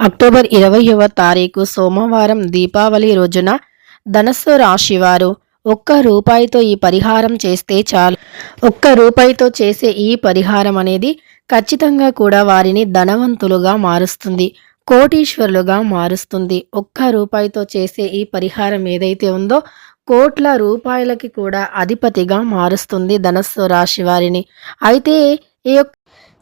October ఇరవైవ తారీఖు సోమవారం దీపావళి రోజున ధనస్సు రాశివారు ఒక్క రూపాయితో ఈ పరిహారం చేస్తే చాలు. ఒక్క రూపాయితో చేసే ఈ పరిహారం అనేది ఖచ్చితంగా కూడా వారిని ధనవంతులుగా మారుస్తుంది కోటీశ్వరులుగా మారుస్తుంది. ఒక్క రూపాయితో చేసే ఈ పరిహారం ఏదైతే ఉందో కోట్ల రూపాయలకి కూడా అధిపతిగా మారుస్తుంది ధనస్సు రాశి వారిని అయితే ఈ యొక్క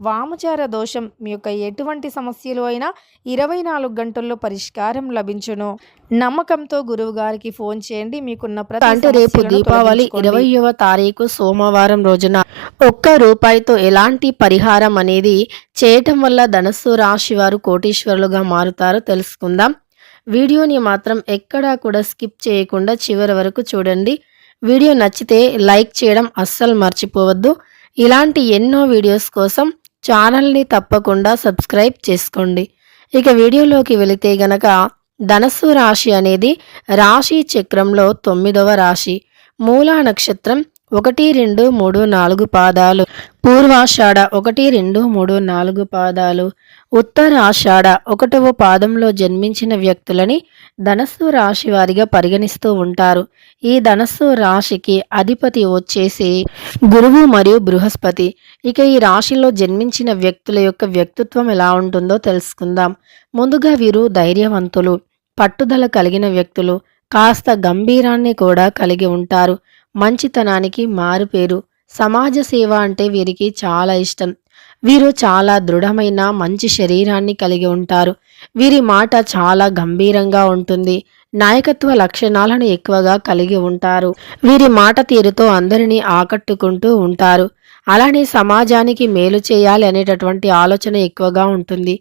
వామచార దోషం మీ యొక్క ఎటువంటి సమస్యలు అయినా ఇరవై నాలుగు గంటల్లో పరిష్కారం లభించును. నమ్మకంతో గురువు గారికి ఫోన్ చేయండి. మీకున్న ప్రతి అంటే రేపు దీపావళి. ఇరవైవ తారీఖు సోమవారం రోజున ఒక్క రూపాయితో ఎలాంటి పరిహారం అనేది చేయటం వల్ల ధనస్సు రాశి వారు కోటీశ్వరులుగా మారుతారో తెలుసుకుందాం. వీడియోని మాత్రం ఎక్కడా కూడా స్కిప్ చేయకుండా చివరి వరకు చూడండి. వీడియో నచ్చితే లైక్ చేయడం అస్సలు మర్చిపోవద్దు. ఇలాంటి ఎన్నో వీడియోస్ కోసం ఛానల్ని తప్పకుండా సబ్స్క్రైబ్ చేసుకోండి. ఇక వీడియోలోకి వెళితే గనక ధనస్సు రాశి అనేది రాశి చక్రంలో తొమ్మిదవ రాశి. మూలా నక్షత్రం ఒకటి రెండు మూడు నాలుగు పాదాలు. పూర్వాషాఢ ఒకటి రెండు మూడు నాలుగు పాదాలు. ఉత్తరాషాఢ ఒకటవ పాదంలో జన్మించిన వ్యక్తులని ధనస్సు రాశి వారిగా పరిగణిస్తూ ఉంటారు. ఈ ధనస్సు రాశికి అధిపతి వచ్చేసి గురువు మరియు బృహస్పతి. ఇక ఈ రాశిలో జన్మించిన వ్యక్తుల యొక్క వ్యక్తిత్వం ఎలా ఉంటుందో తెలుసుకుందాం. ముందుగా వీరు ధైర్యవంతులు పట్టుదల కలిగిన వ్యక్తులు కాస్త గంభీరాన్ని కూడా కలిగి ఉంటారు. మంచితనానికి మారుపేరు సమాజ సేవ అంటే వీరికి చాలా ఇష్టం. వీరు చాలా దృఢమైన మంచి శరీరాన్ని కలిగి ఉంటారు. వీరి మాట చాలా గంభీరంగా ఉంటుంది. నాయకత్వ లక్షణాలను ఎక్కువగా కలిగి ఉంటారు. వీరి మాట తీరుతో అందరినీ ఆకట్టుకుంటూ ఉంటారు. అలానే సమాజానికి మేలు చేయాలి అనేటటువంటి ఆలోచన ఎక్కువగా ఉంటుంది.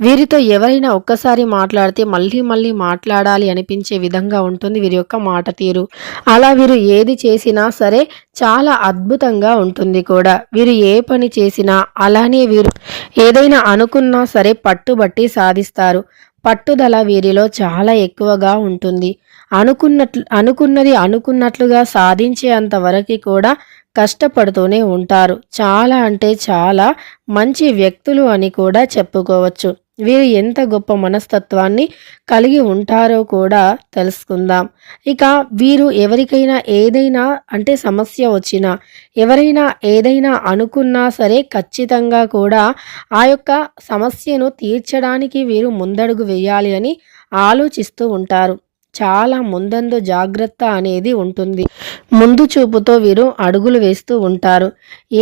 వీరితో ఎవరైనా ఒక్కసారి మాట్లాడితే మళ్ళీ మళ్ళీ మాట్లాడాలి అనిపించే విధంగా ఉంటుంది వీరి యొక్క మాట తీరు. అలా వీరు ఏది చేసినా సరే చాలా అద్భుతంగా ఉంటుంది కూడా. వీరు ఏ పని చేసినా అలానే వీరు ఏదైనా అనుకున్నా సరే పట్టుబట్టి సాధిస్తారు. పట్టుదల వీరిలో చాలా ఎక్కువగా ఉంటుంది. అనుకున్నట్లు అనుకున్నది అనుకున్నట్లుగా సాధించే వరకు కూడా కష్టపడుతూనే ఉంటారు. చాలా అంటే చాలా మంచి వ్యక్తులు అని కూడా చెప్పుకోవచ్చు. వీరు ఎంత గొప్ప మనస్తత్వాన్ని కలిగి ఉంటారో కూడా తెలుసుకుందాం. ఇక వీరు ఎవరికైనా ఏదైనా అంటే సమస్య వచ్చినా ఎవరైనా ఏదైనా అనుకున్నా సరే ఖచ్చితంగా కూడా ఆ యొక్క సమస్యను తీర్చడానికి వీరు ముందడుగు వేయాలి అని ఆలోచిస్తూ ఉంటారు. చాలా ముందందు జాగ్రత్త అనేది ఉంటుంది. ముందు చూపుతో వీరు అడుగులు వేస్తూ ఉంటారు.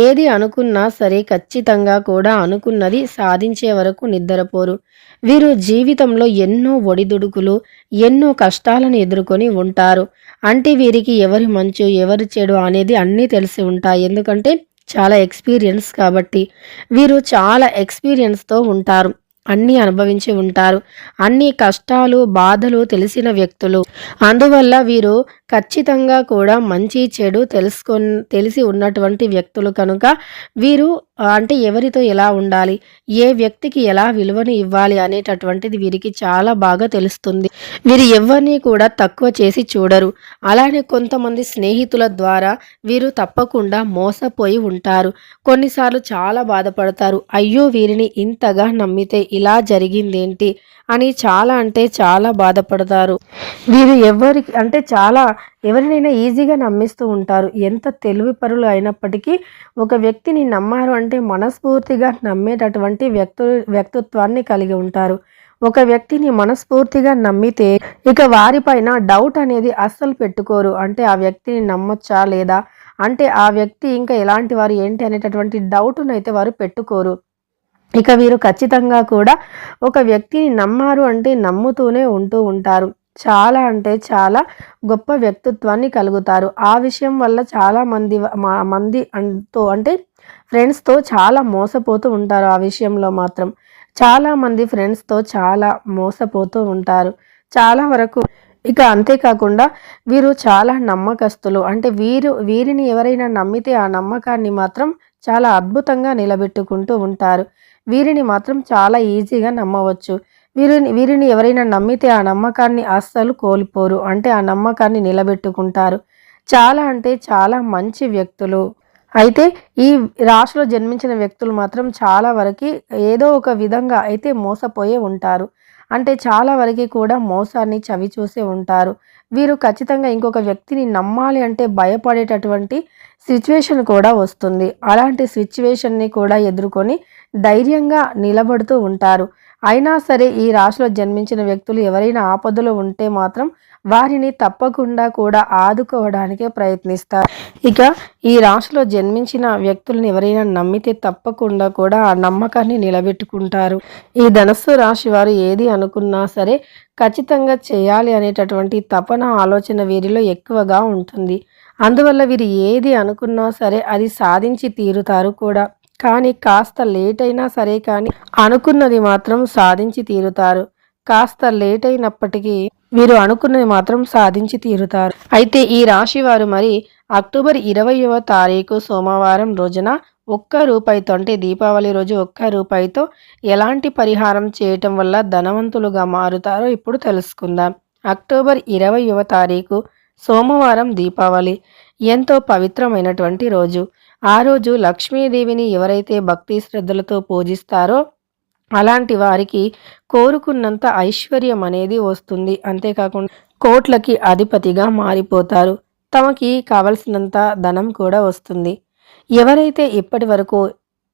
ఏది అనుకున్నా సరే ఖచ్చితంగా కూడా అనుకున్నది సాధించే వరకు నిద్రపోరు. వీరు జీవితంలో ఎన్నో ఒడిదుడుకులు ఎన్నో కష్టాలను ఎదుర్కొని ఉంటారు. అంటే వీరికి ఎవరి మంచు ఎవరి చెడు అనేది అన్నీ తెలిసి ఉంటాయి. ఎందుకంటే చాలా ఎక్స్పీరియన్స్ కాబట్టి వీరు చాలా ఎక్స్పీరియన్స్తో ఉంటారు. అన్నీ అనుభవించి ఉంటారు. అన్ని కష్టాలు బాధలు తెలిసిన వ్యక్తులు. అందువల్ల వీరు ఖచ్చితంగా కూడా మంచి చెడు తెలుసుకొని తెలిసి ఉన్నటువంటి వ్యక్తులు కనుక వీరు అంటే ఎవరితో ఎలా ఉండాలి? ఏ వ్యక్తికి ఎలా విలువను ఇవ్వాలి అనేటటువంటిది వీరికి చాలా బాగా తెలుస్తుంది. వీరు ఎవరిని కూడా తక్కువ చేసి చూడరు. అలానే కొంతమంది స్నేహితుల ద్వారా వీరు తప్పకుండా మోసపోయి ఉంటారు. కొన్నిసార్లు చాలా బాధపడతారు. అయ్యో వీరిని ఇంతగా నమ్మితే ఇలా జరిగిందేంటి? అని చాలా అంటే చాలా బాధపడతారు. వీరు ఎవరికి అంటే చాలా ఎవరినైనా ఈజీగా నమ్మిస్తూ ఉంటారు. ఎంత తెలివి పరులు అయినప్పటికీ ఒక వ్యక్తిని నమ్మారు అంటే మనస్ఫూర్తిగా నమ్మేటటువంటి వ్యక్తు వ్యక్తిత్వాన్ని కలిగి ఉంటారు. ఒక వ్యక్తిని మనస్ఫూర్తిగా నమ్మితే ఇక వారిపైన డౌట్ అనేది అస్సలు పెట్టుకోరు. అంటే ఆ వ్యక్తిని నమ్మొచ్చా లేదా? అంటే ఆ వ్యక్తి ఇంకా ఎలాంటి వారు ఏంటి అనేటటువంటి డౌట్ను అయితే వారు పెట్టుకోరు. ఇక వీరు ఖచ్చితంగా కూడా ఒక వ్యక్తిని నమ్మారు అంటే నమ్ముతూనే ఉంటూ ఉంటారు చాలా అంటే చాలా గొప్ప వ్యక్తిత్వాన్ని కలుగుతారు ఆ విషయం వల్ల చాలా మంది మా- మంది అంతో అంటే ఫ్రెండ్స్తో చాలా మోసపోతూ ఉంటారు ఆ విషయంలో మాత్రం చాలామంది ఫ్రెండ్స్‌తో చాలా మోసపోతూ ఉంటారు. చాలా వరకు ఇక అంతేకాకుండా వీరు చాలా నమ్మకస్తులు. అంటే వీరు వీరిని ఎవరైనా నమ్మితే ఆ నమ్మకాన్ని మాత్రం చాలా అద్భుతంగా నిలబెట్టుకుంటూ ఉంటారు. వీరిని మాత్రం చాలా ఈజీగా నమ్మవచ్చు. వీరిని వీరిని ఎవరైనా నమ్మితే ఆ నమ్మకాన్ని అస్సలు కోల్పోరు. అంటే ఆ నమ్మకాన్ని నిలబెట్టుకుంటారు. చాలా అంటే చాలా మంచి వ్యక్తులు. అయితే ఈ రాశిలో జన్మించిన వ్యక్తులు మాత్రం చాలా వరకి ఏదో ఒక విధంగా అయితే మోసపోయే ఉంటారు. అంటే చాలా వరకి కూడా మోసాన్ని చవి చూసే ఉంటారు. వీరు ఖచ్చితంగా ఇంకొక వ్యక్తిని నమ్మాలి అంటే భయపడేటటువంటి సిచ్యువేషన్ కూడా వస్తుంది. అలాంటి సిచ్యువేషన్ని కూడా ఎదుర్కొని ధైర్యంగా నిలబడుతూ ఉంటారు. అయినా సరే ఈ రాశిలో జన్మించిన వ్యక్తులు ఎవరైనా ఆపదలో ఉంటే మాత్రం వారిని తప్పకుండా కూడా ఆదుకోవడానికే ప్రయత్నిస్తారు. ఇక ఈ రాశిలో జన్మించిన వ్యక్తులను ఎవరైనా నమ్మితే తప్పకుండా కూడా ఆ నమ్మకాన్ని నిలబెట్టుకుంటారు. ఈ ధనస్సు రాశి వారు ఏది అనుకున్నా సరే ఖచ్చితంగా చేయాలి అనేటటువంటి తపన, ఆలోచన వీరిలో ఎక్కువగా ఉంటుంది. అందువల్ల వీరు ఏది అనుకున్నా సరే అది సాధించి తీరుతారు కూడా. కానీ కాస్త లేట్ అయినా సరే కానీ అనుకున్నది మాత్రం సాధించి తీరుతారు. కాస్త లేట్ అయినప్పటికీ వీరు అనుకున్నది మాత్రం సాధించి తీరుతారు. అయితే ఈ రాశి వారు మరి అక్టోబర్ 20వ తారీఖు సోమవారం రోజున ఒక్క రూపాయితో అంటే దీపావళి రోజు ఒక్క రూపాయితో ఎలాంటి పరిహారం చేయటం వల్ల ధనవంతులుగా మారుతారో ఇప్పుడు తెలుసుకుందాం. అక్టోబర్ 20వ తారీఖు సోమవారం దీపావళి. ఎంతో పవిత్రమైనటువంటి రోజు. ఆ రోజు లక్ష్మీదేవిని ఎవరైతే భక్తి శ్రద్ధలతో పూజిస్తారో అలాంటి వారికి కోరుకున్నంత ఐశ్వర్యం అనేది వస్తుంది. అంతేకాకుండా కోట్లకి అధిపతిగా మారిపోతారు. తమకి కావలసినంత ధనం కూడా వస్తుంది. ఎవరైతే ఇప్పటివరకు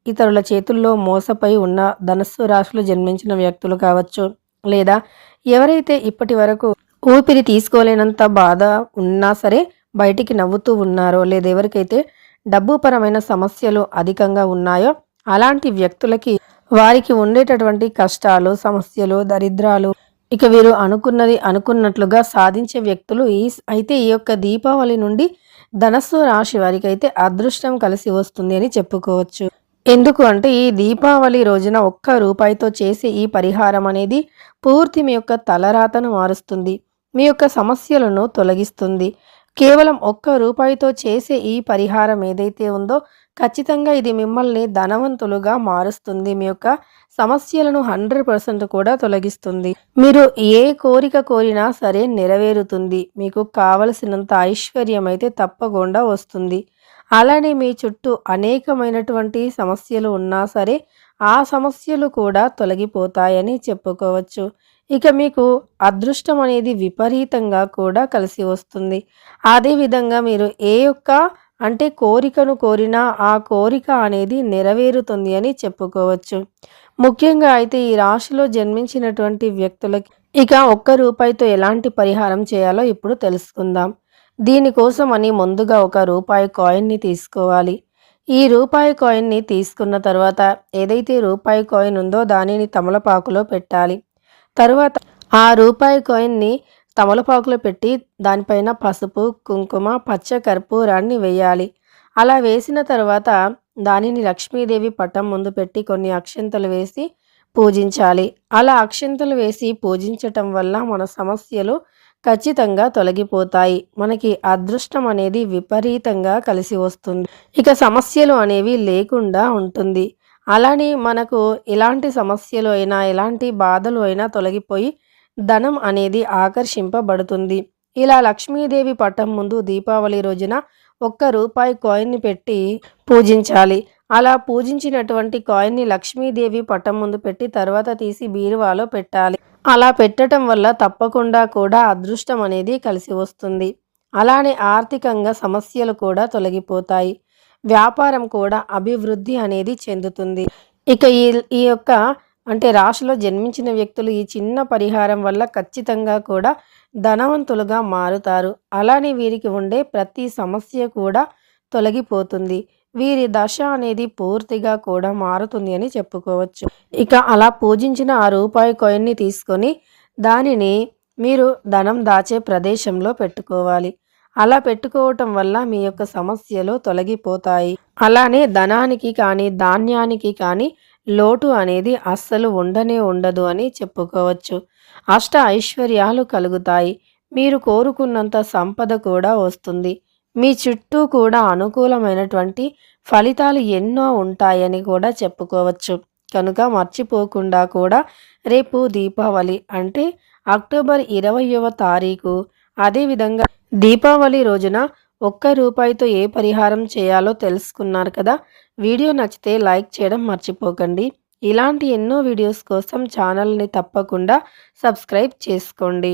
ఇతరుల చేతుల్లో మోసపై ఉన్న ధనస్సు రాశులు జన్మించిన వ్యక్తులు కావచ్చు. లేదా ఎవరైతే ఇప్పటివరకు ఊపిరి తీసుకోలేనంత బాధ ఉన్నా సరే బయటికి నవ్వుతూ ఉన్నారో లేదా ఎవరికైతే డబ్బుపరమైన సమస్యలు అధికంగా ఉన్నాయో అలాంటి వ్యక్తులకి వారికి ఉండేటటువంటి కష్టాలు, సమస్యలు, దరిద్రాలు ఇక వీరు అనుకున్నది అనుకున్నట్లుగా సాధించే వ్యక్తులు ఈ అయితే ఈ యొక్క దీపావళి నుండి ధనస్సు రాశి వారికైతే అదృష్టం కలిసి వస్తుంది అని చెప్పుకోవచ్చు. ఎందుకు అంటే ఈ దీపావళి రోజున ఒక్క రూపాయితో చేసే ఈ పరిహారం అనేది పూర్తి మీ యొక్క తలరాతను మారుస్తుంది. మీ యొక్క సమస్యలను తొలగిస్తుంది. కేవలం ఒక్క రూపాయితో చేసే ఈ పరిహారం ఏదైతే ఉందో ఖచ్చితంగా ఇది మిమ్మల్ని ధనవంతులుగా మారుస్తుంది. మీ యొక్క సమస్యలను 100% కూడా తొలగిస్తుంది. మీరు ఏ కోరిక కోరినా సరే నెరవేరుతుంది. మీకు కావలసినంత ఐశ్వర్యం అయితే తప్పకుండా వస్తుంది. అలానే మీ చుట్టూ అనేకమైనటువంటి సమస్యలు ఉన్నా సరే ఆ సమస్యలు కూడా తొలగిపోతాయని చెప్పుకోవచ్చు. ఇక మీకు అదృష్టం అనేది విపరీతంగా కూడా కలిసి వస్తుంది. అదేవిధంగా మీరు ఏ యొక్క అంటే కోరికను కోరినా ఆ కోరిక అనేది నెరవేరుతుంది అని చెప్పుకోవచ్చు. ముఖ్యంగా అయితే ఈ రాశిలో జన్మించినటువంటి వ్యక్తులకి ఇక ఒక్క రూపాయితో ఎలాంటి పరిహారం చేయాలో ఇప్పుడు తెలుసుకుందాం. దీనికోసం అని ముందుగా ఒక రూపాయి కాయిన్‌ని తీసుకోవాలి. ఈ రూపాయి కాయిన్‌ని తీసుకున్న తర్వాత ఏదైతే రూపాయి కాయిన్ ఉందో దానిని తమలపాకులో పెట్టాలి. తరువాత ఆ రూపాయి కాయిన్‌ని తమలపాకులో పెట్టి దానిపైన పసుపు, కుంకుమ, పచ్చ కర్పూరాన్ని వేయాలి. అలా వేసిన తర్వాత దానిని లక్ష్మీదేవి పటం ముందు పెట్టి కొన్ని అక్షంతలు వేసి పూజించాలి. అలా అక్షంతలు వేసి పూజించటం వల్ల మన సమస్యలు ఖచ్చితంగా తొలగిపోతాయి. మనకి అదృష్టం అనేది విపరీతంగా కలిసి వస్తుంది. ఇక సమస్యలు అనేవి లేకుండా ఉంటుంది. అలానే మనకు ఎలాంటి సమస్యలు అయినా, ఎలాంటి బాధలు అయినా తొలగిపోయి ధనం అనేది ఆకర్షింపబడుతుంది. ఇలా లక్ష్మీదేవి పట్టం ముందు దీపావళి రోజున ఒక్క రూపాయి కాయిన్‌ని పెట్టి పూజించాలి. అలా పూజించినటువంటి కాయిన్‌ని లక్ష్మీదేవి పట్టం ముందు పెట్టి తర్వాత తీసి బీరువాలో పెట్టాలి. అలా పెట్టడం వల్ల తప్పకుండా కూడా అదృష్టం అనేది కలిసి వస్తుంది. అలానే ఆర్థికంగా సమస్యలు కూడా తొలగిపోతాయి. వ్యాపారం కూడా అభివృద్ధి అనేది చెందుతుంది. ఇక ఈ ఈ యొక్క అంటే రాశిలో జన్మించిన వ్యక్తులు ఈ చిన్న పరిహారం వల్ల ఖచ్చితంగా కూడా ధనవంతులుగా మారుతారు. అలానే వీరికి ఉండే ప్రతి సమస్య కూడా తొలగిపోతుంది. వీరి దశ అనేది పూర్తిగా కూడా మారుతుంది అని చెప్పుకోవచ్చు. ఇక అలా పూజించిన ఆ రూపాయి కాయిన్‌ని తీసుకొని దానిని మీరు ధనం దాచే ప్రదేశంలో పెట్టుకోవాలి. అలా పెట్టుకోవటం వల్ల మీ యొక్క సమస్యలు తొలగిపోతాయి. అలానే ధనానికి కానీ, ధాన్యానికి కానీ లోటు అనేది అస్సలు ఉండనే ఉండదు అని చెప్పుకోవచ్చు. అష్ట ఐశ్వర్యాలు కలుగుతాయి. మీరు కోరుకున్నంత సంపద కూడా వస్తుంది. మీ చుట్టూ కూడా అనుకూలమైనటువంటి ఫలితాలు ఎన్నో ఉంటాయని కూడా చెప్పుకోవచ్చు. కనుక మర్చిపోకుండా కూడా రేపు దీపావళి అంటే అక్టోబర్ ఇరవయవ తారీఖు. అదేవిధంగా దీపావళి రోజున ఒక్క రూపాయితో ఏ పరిహారం చేయాలో తెలుసుకున్నారు కదా? వీడియో నచ్చితే లైక్ చేయడం మర్చిపోకండి. ఇలాంటి ఎన్నో వీడియోస్ కోసం ఛానల్ని తప్పకుండా సబ్స్క్రైబ్ చేసుకోండి.